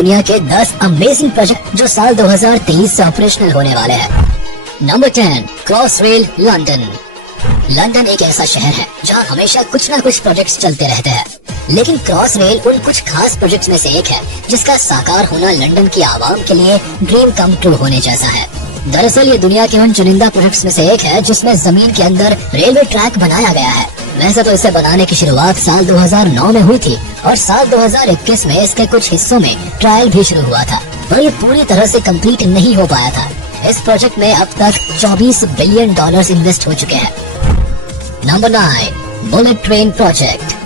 दुनिया के 10 amazing project जो साल 2023 से ऑपरेशनल होने वाले हैं। Number 10, क्रॉसरेल London. लंदन एक ऐसा शहर है जहां हमेशा कुछ ना कुछ प्रोजेक्ट्स चलते रहते हैं, लेकिन क्रॉसरेल उन कुछ खास प्रोजेक्ट्स में से एक है जिसका साकार होना लंदन की आवाम के लिए ड्रीम कम ट्रू होने जैसा है। दरअसल ये दुनिया के उन चुनिंदा प्रोजेक्ट्स में से एक है जिसमें जमीन के अंदर रेलवे ट्रैक बनाया गया है। वैसे तो इसे बनाने की शुरुआत साल 2009 में हुई थी और साल 2021 में इसके कुछ हिस्सों में ट्रायल भी शुरू हुआ था, पर ये पूरी तरह से कंप्लीट नहीं हो पाया था। इस प्रोजेक्ट में अब तक $24 बिलियन इन्वेस्ट हो चुके हैं। Number 9, bullet train project.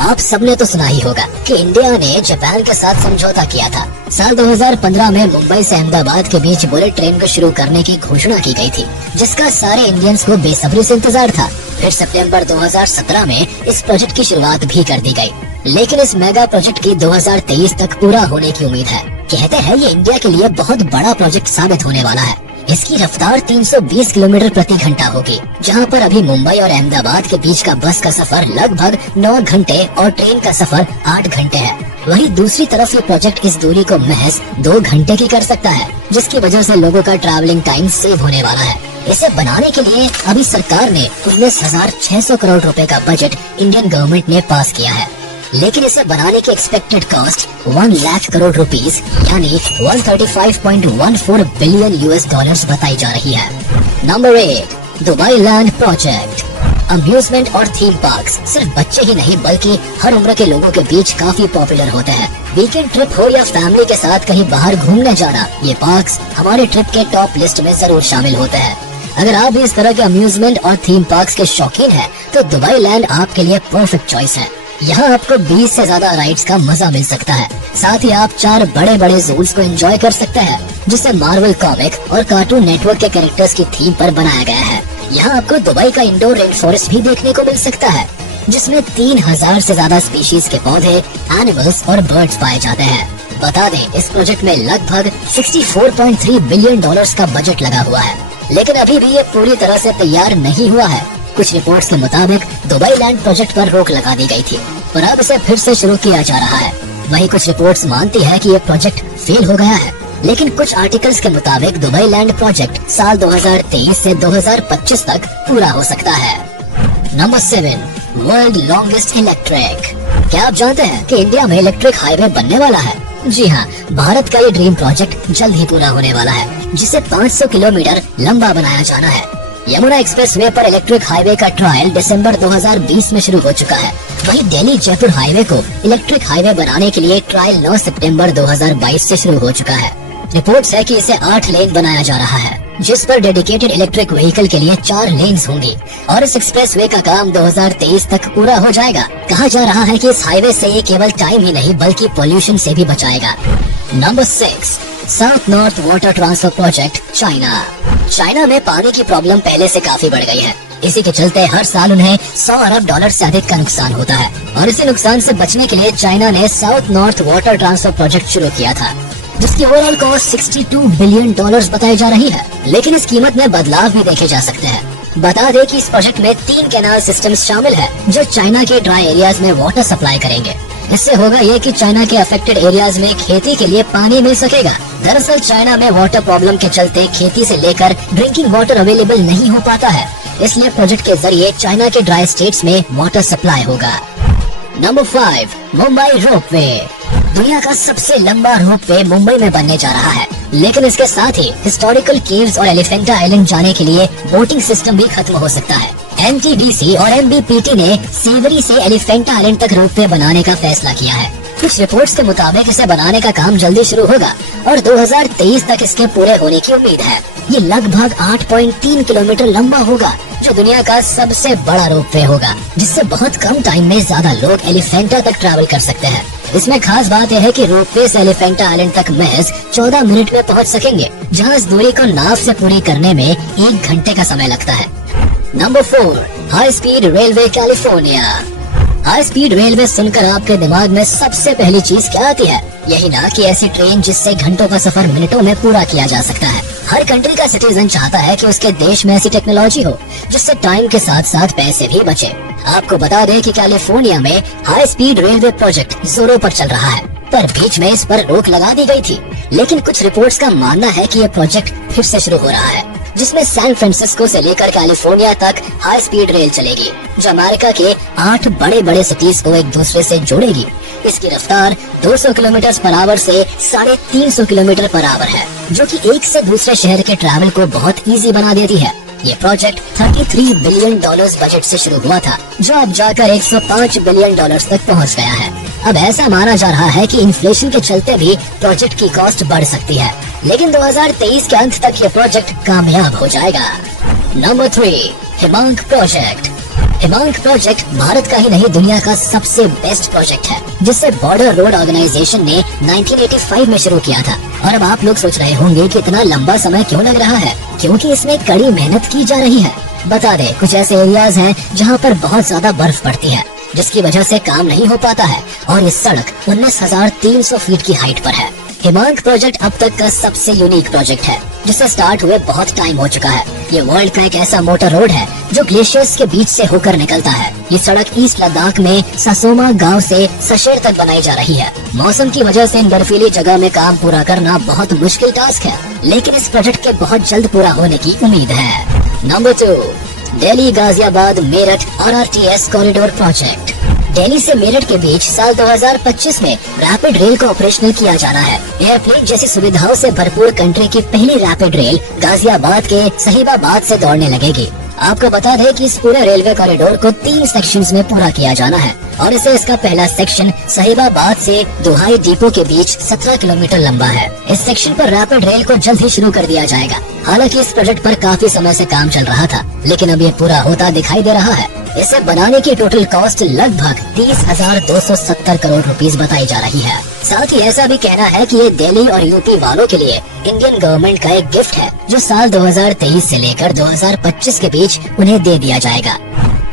आप सबने तो सुना ही होगा कि इंडिया ने जापान के साथ समझौता किया था। साल 2015 में मुंबई से अहमदाबाद के बीच बुलेट ट्रेन को शुरू करने की घोषणा की गई थी, जिसका सारे इंडियंस को बेसब्री से इंतजार था। फिर सितंबर 2017 में इस प्रोजेक्ट की शुरुआत भी कर दी गई, लेकिन इस मेगा प्रोजेक्ट की 2023 तक पूरा होने की उम्मीद है। कहते हैं ये इंडिया के लिए बहुत बड़ा प्रोजेक्ट साबित होने वाला है। इसकी रफ्तार 320 किलोमीटर प्रति घंटा होगी, जहां पर अभी मुंबई और अहमदाबाद के बीच का बस का सफर लगभग 9 घंटे और ट्रेन का सफर 8 घंटे है। वहीं दूसरी तरफ ये प्रोजेक्ट इस दूरी को महज 2 घंटे की कर सकता है, जिसकी वजह से लोगों का ट्रैवलिंग टाइम सेव होने वाला है। इसे बनाने के लिए अभी सरकार ने 19,600 करोड़ रुपए का बजट इंडियन गवर्नमेंट ने पास किया है, लेकिन इसे बनाने की expected cost 1 lakh crore rupees यानी 135.14 बिलियन US डॉलर्स बताई जा रही है। Number 8, Dubai land project. Amusement और थीम पार्क्स सिर्फ बच्चे ही नहीं बल्कि हर उम्र के लोगों के बीच काफी पॉपुलर होते हैं। वीकेंड ट्रिप हो या फैमिली के साथ कहीं बाहर घूमने जाना, ये पार्क्स हमारे ट्रिप के टॉप लिस्ट में जरूर शामिल होते हैं। अगर आप भी इस तरह के अम्यूजमेंट और थीम पार्क्स के शौकीन हैं, तो दुबई लैंड आपके लिए परफेक्ट चॉइस है। यहाँ आपको 20 से ज्यादा राइड्स का मजा मिल सकता है। साथ ही आप 4 बड़े बड़े जोन्स को एंजॉय कर सकते हैं, जिसे मार्वल कॉमिक और कार्टून नेटवर्क के कैरेक्टर्स की थीम पर बनाया गया है। यहाँ आपको दुबई का इंडोर रेन फॉरेस्ट भी देखने को मिल सकता है, जिसमें 3000 से ज्यादा स्पीशीज के पौधे, एनिमल्स और बर्ड्स पाए जाते हैं। बता दें, इस प्रोजेक्ट में लगभग $64.3 बिलियन का बजट लगा हुआ है, लेकिन अभी भी ये पूरी तरह से तैयार नहीं हुआ है। कुछ रिपोर्ट्स के मुताबिक दुबई लैंड प्रोजेक्ट पर रोक लगा दी गई थी, पर अब इसे फिर से शुरू किया जा रहा है। वहीं कुछ रिपोर्ट्स मानती है कि ये प्रोजेक्ट फेल हो गया है, लेकिन कुछ आर्टिकल्स के मुताबिक दुबई लैंड प्रोजेक्ट साल 2023 से 2025 तक पूरा हो सकता है। Number 7, world longest electric. क्या आप जानते हैं कि इंडिया में इलेक्ट्रिक हाईवे बनने वाला है? जी हाँ, भारत का ये ड्रीम प्रोजेक्ट जल्द ही पूरा होने वाला है, जिसे 500 किलोमीटर लंबा बनाया जाना है। यमुना एक्सप्रेसवे पर इलेक्ट्रिक हाईवे का ट्रायल दिसंबर 2020 में शुरू हो चुका है। वहीं दिल्ली जयपुर हाईवे को इलेक्ट्रिक हाईवे बनाने के लिए ट्रायल 9 सितंबर 2022 से शुरू हो चुका है। रिपोर्ट्स है कि इसे 8 लेन बनाया जा रहा है, जिस पर डेडिकेटेड इलेक्ट्रिक व्हीकल के लिए 4 लेन्स होंगी और इस एक्सप्रेसवे का काम 2023 तक पूरा हो जाएगा। कहा जा रहा है कि इस हाईवे से ये केवल टाइम ही नहीं बल्कि पोल्यूशन से भी बचाएगा। Number 6, south north water transfer project, China. China में पानी की प्रॉब्लम पहले से काफी बढ़ गई है। इसी के चलते हर साल उन्हें $100 अरब से अधिक का नुकसान होता है, और इसी नुकसान से बचने के लिए चाइना ने south north water transfer project शुरू किया था, जिसकी ओवरऑल कॉस्ट $62 बिलियन बताई जा रही है। लेकिन इस कीमत में बदलाव भी देखे जा सकते हैं। बता दें कि इस प्रोजेक्ट में 3 कैनाल सिस्टम्स शामिल है, जो चाइना के ड्राई एरियाज में वाटर सप्लाई करेंगे। इससे होगा ये कि चाइना के अफेक्टेड एरियाज में खेती के लिए पानी मिल सकेगा। दरअसल चाइना में वाटर प्रॉब्लम के चलते खेती से लेकर ड्रिंकिंग वाटर अवेलेबल नहीं हो पाता है, इसलिए प्रोजेक्ट के जरिए चाइना के ड्राई स्टेट्स में वाटर सप्लाई होगा। Number 5, Mumbai ropeway. दुनिया का सबसे लंबा रोपवे मुंबई में बनने जा रहा है, लेकिन इसके साथ ही हिस्टोरिकल केव्स और एलिफेंटा आइलैंड जाने के लिए बोटिंग सिस्टम भी खत्म हो सकता है। NTDC और MBPT ने सेवरी से एलिफेंटा आइलैंड तक रोपवे बनाने का फैसला किया है। कुछ रिपोर्ट्स के मुताबिक इसे बनाने का काम जल्दी शुरू होगा और 2023 तक इसके पूरे होने की उम्मीद है। ये लगभग 8.3 किलोमीटर लंबा होगा, जो दुनिया का सबसे बड़ा रोपवे होगा, जिससे बहुत कम टाइम में ज्यादा लोग एलिफेंटा तक ट्रैवल कर सकते हैं। इसमें खास बात यह है कि रोपवे से एलिफेंटा आइलैंड तक महज 14 मिनट में पहुंच सकेंगे, जहां इस दूरी को नाव से पूरी करने में 1 घंटे का समय लगता है। Number 4, high speed railway California. High speed railway सुनकर आपके दिमाग में सबसे पहली चीज क्या आती है? यही ना कि ऐसी ट्रेन जिससे घंटों का सफर मिनटों में पूरा किया जा सकता है। हर कंट्री का सिटीजन चाहता है कि उसके देश में ऐसी टेक्नोलॉजी हो जिससे टाइम के साथ साथ पैसे भी बचे। आपको बता दें कि कैलिफोर्निया में हाई स्पीड रेलवे प्रोजेक्ट जोरों पर चल रहा है। पर बीच में इस पर रोक लगा दी गई थी। लेकिन कुछ रिपोर्ट्स का मानना है कि यह प्रोजेक्ट फिर से शुरू हो रहा है, जिसमें सैन फ्रांसिस्को से लेकर कैलिफोर्निया तक हाई स्पीड रेल चलेगी, जो अमेरिका के 8 बड़े बड़े सिटीज को एक दूसरे से जोड़ेगी। इसकी रफ्तार 200 किलोमीटर पर आवर से 350 किलोमीटर पर आवर है, जो कि एक से दूसरे शहर के ट्रैवल को बहुत इजी बना देती है। ये प्रोजेक्ट $33 बिलियन बजट से शुरू हुआ था, जो अब जाकर $105 बिलियन तक पहुंच गया है। अब ऐसा माना जा रहा है कि इन्फ्लेशन के चलते भी प्रोजेक्ट की कॉस्ट बढ़ सकती है, लेकिन 2023 के अंत तक ये प्रोजेक्ट कामयाब हो जाएगा। नंबर 3, हिमांक प्रोजेक्ट। हिमांक प्रोजेक्ट भारत का ही नहीं दुनिया का सबसे बेस्ट प्रोजेक्ट है, जिसे बॉर्डर रोड ऑर्गेनाइजेशन ने 1985 में शुरू किया था। और अब आप लोग सोच रहे होंगे कि इतना लंबा समय क्यों लग रहा है, क्योंकि इसमें कड़ी मेहनत की जा रही है। बता दे, कुछ ऐसे एरियाज हैं जहां पर बहुत ज्यादा बर्फ पड़ती है, जिसकी वजह से काम नहीं हो पाता है, और ये सड़क 19,300 फीट की हाइट पर है। हिमांक प्रोजेक्ट अब तक का सबसे यूनिक प्रोजेक्ट है, जिसे स्टार्ट हुए बहुत टाइम हो चुका है। ये वर्ल्ड का एक ऐसा मोटर रोड है जो ग्लेशियर्स के बीच से होकर निकलता है। ये सड़क ईस्ट लद्दाख में ससोमा गांव से सशेर तक बनाई जा रही है। मौसम की वजह से इन बर्फीली जगह में काम पूरा करना बहुत मुश्किल टास्क है, लेकिन इस प्रोजेक्ट के बहुत जल्द पूरा होने की उम्मीद है। Number 2, Delhi Ghaziabad Meerut RRTS corridor project. Delhi से मेरठ के बीच साल 2025 में रैपिड रेल को ऑपरेशनल किया जाना है। एयरप्लेन जैसी सुविधाओं से भरपूर कंट्री की पहली रैपिड रेल गाजियाबाद के सहीबाबाद से दौड़ने लगेगी। आपको बता दें कि इस पूरे रेलवे कॉरिडोर को 3 सेक्शंस में पूरा किया जाना है, और इसका पहला सेक्शन सहीबाबाद से दुहाई डिपो के बीच 17 किलोमीटर लंबा है। इस सेक्शन पर रैपिड रेल को जल्द ही शुरू कर दिया जाएगा। हालांकि इस प्रोजेक्ट पर काफी समय से काम चल रहा था, लेकिन अब ये पूरा होता दिखाई दे रहा है। इसे बनाने की टोटल कॉस्ट लगभग 30,270 करोड़ रुपीस बताई जा रही है। साथ ही ऐसा भी कहना है कि ये दिल्ली और यूपी वालों के लिए इंडियन गवर्नमेंट का एक गिफ्ट है, जो साल 2023 से लेकर 2025 के बीच उन्हें दे दिया जाएगा।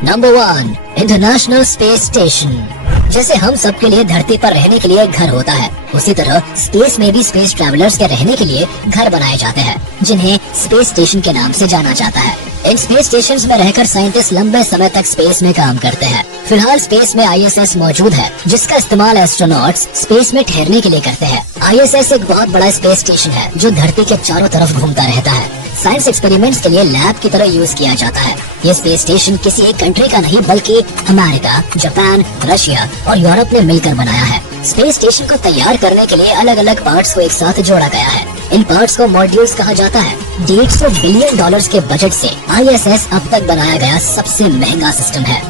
Number 1, international space station. जैसे हम सब के लिए धरती पर रहने के लिए एक घर होता है, उसी तरह स्पेस में भी स्पेस ट्रैवलर्स के रहने के लिए घर बनाए जाते हैं, जिन्हें स्पेस स्टेशन के नाम से जाना जाता है। इन स्पेस स्टेशंस में रहकर साइंटिस्ट लंबे समय तक स्पेस में काम करते हैं। फिलहाल स्पेस में ISS मौजूद है, जिसका इस्तेमाल एस्ट्रोनॉट्स स्पेस में ठहरने के लिए करते हैं। ISS एक बहुत बड़ा स्पेस स्टेशन है, जो धरती के चारों तरफ घूमता रहता है। साइंस एक्सपेरिमेंट्स के लिए लैब की तरह यूज किया जाता है। ये स्पेस स्टेशन किसी एक कंट्री का नहीं, बल्कि अमेरिका, जापान, रशिया और यूरोप ने मिलकर बनाया है। स्पेस स्टेशन को तैयार करने के लिए अलग अलग पार्ट्स को एक साथ जोड़ा गया है। इन पार्ट्स को मॉड्यूल्स कहा जाता है। $150 बिलियन के बजट से ISS अब तक बनाया गया सबसे महंगा सिस्टम है।